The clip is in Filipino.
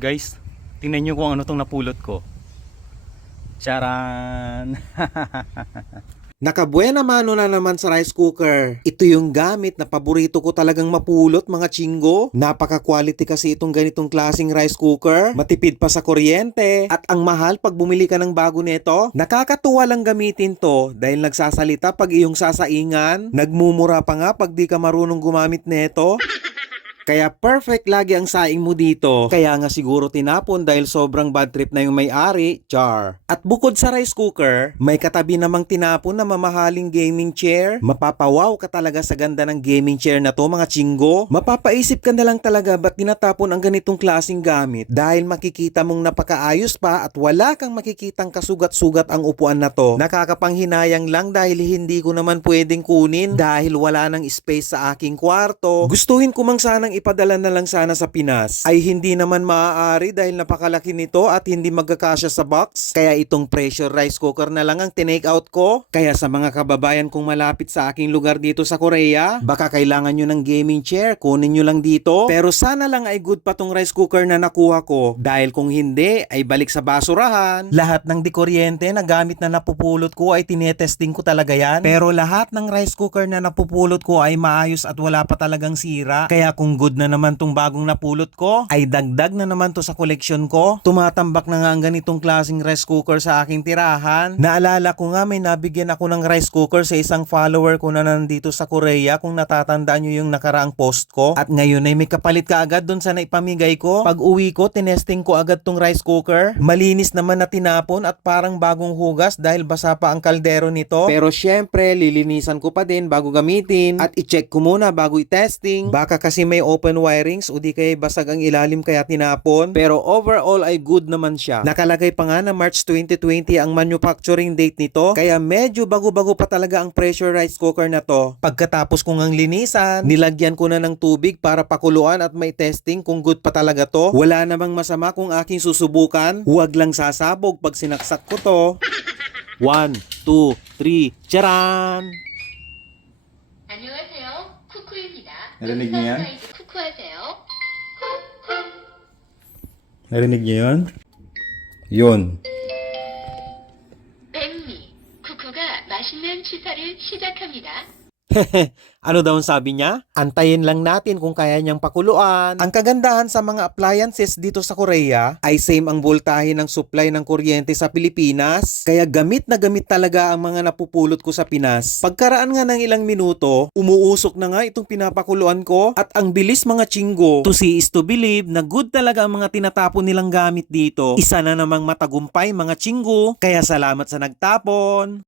Guys, tingnan nyo kung ano tong napulot ko. Charan! Nakabuena mano na naman sa rice cooker. Ito yung gamit na paborito ko talagang mapulot mga chinggo. Napaka-quality kasi itong ganitong klaseng rice cooker. Matipid pa sa kuryente. At ang mahal pag bumili ka ng bago nito. Nakakatuwa lang gamitin to dahil nagsasalita pag iyong sasaingan. Nagmumura pa nga pag di ka marunong gumamit nito. Kaya perfect lagi ang saing mo dito. Kaya nga siguro tinapon dahil sobrang bad trip na yung may-ari, char. At bukod sa rice cooker, may katabi namang tinapon na mamahaling gaming chair. Mapapawaw ka talaga sa ganda ng gaming chair na to mga chinggo. Mapapaisip ka na lang talaga ba't tinatapon ang ganitong klaseng gamit dahil makikita mong napakaayos pa at wala kang makikitang kasugat-sugat ang upuan na to. Nakakapanghinayang lang dahil hindi ko naman pwedeng kunin dahil wala nang space sa aking kwarto. Gustuhin ko mang sanang ipadala na lang sana sa Pinas ay hindi naman maaari dahil napakalaki nito at hindi magkakasya sa box. Kaya itong pressure rice cooker na lang ang tinake out ko. Kaya sa mga kababayan kong malapit sa aking lugar dito sa Korea, baka kailangan nyo ng gaming chair, kunin nyo lang dito. Pero sana lang ay good pa tong rice cooker na nakuha ko dahil kung hindi ay balik sa basurahan. Lahat ng dikuryente na gamit na napupulot ko ay tinetesting ko talaga yan. Pero lahat ng rice cooker na napupulot ko ay maayos at wala pa talagang sira. Kaya kung good na naman tong bagong napulot ko, ay dagdag na naman to sa koleksyon ko. Tumatambak na nga ang ganitong klaseng rice cooker sa aking tirahan. Naalala ko nga may nabigyan ako ng rice cooker sa isang follower ko na nandito sa Korea kung natatandaan nyo yung nakaraang post ko. At ngayon ay may kapalit ka agad dun sa naipamigay ko. Pag uwi ko, tinesting ko agad tong rice cooker. Malinis naman na tinapon at parang bagong hugas dahil basa pa ang kaldero nito. Pero syempre, lilinisan ko pa din bago gamitin at i-check ko muna bago i-testing. Baka kasi may open wirings o di kaya basag ang ilalim kaya tinapon. Pero overall ay good naman siya. Nakalagay pa nga na March 2020 ang manufacturing date nito. Kaya medyo bago-bago pa talaga ang pressure rice cooker na to. Pagkatapos kong ang linisan, nilagyan ko na ng tubig para pakuluan at may testing kung good pa talaga to. Wala namang masama kung aking susubukan. Huwag lang sasabog pag sinaksak ko to. 1, 2, 3, charan! 안녕하세요. 쿠쿠입니다. Narinig niyo yan? 쿠쿠하세요. Narinig niyo yun? Yun. 백미. 쿠쿠가 맛있는 취사를 시작합니다. ano daw ang sabi niya? Antayin lang natin kung kaya niyang pakuluan. Ang kagandahan sa mga appliances dito sa Korea ay same ang voltahe ng supply ng kuryente sa Pilipinas. Kaya gamit na gamit talaga ang mga napupulot ko sa Pinas. Pagkaraan nga ng ilang minuto, umuusok na nga itong pinapakuluan ko at ang bilis mga chinggo. To see is to believe na good talaga ang mga tinatapon nilang gamit dito. Isa na namang matagumpay mga chinggo. Kaya salamat sa nagtapon.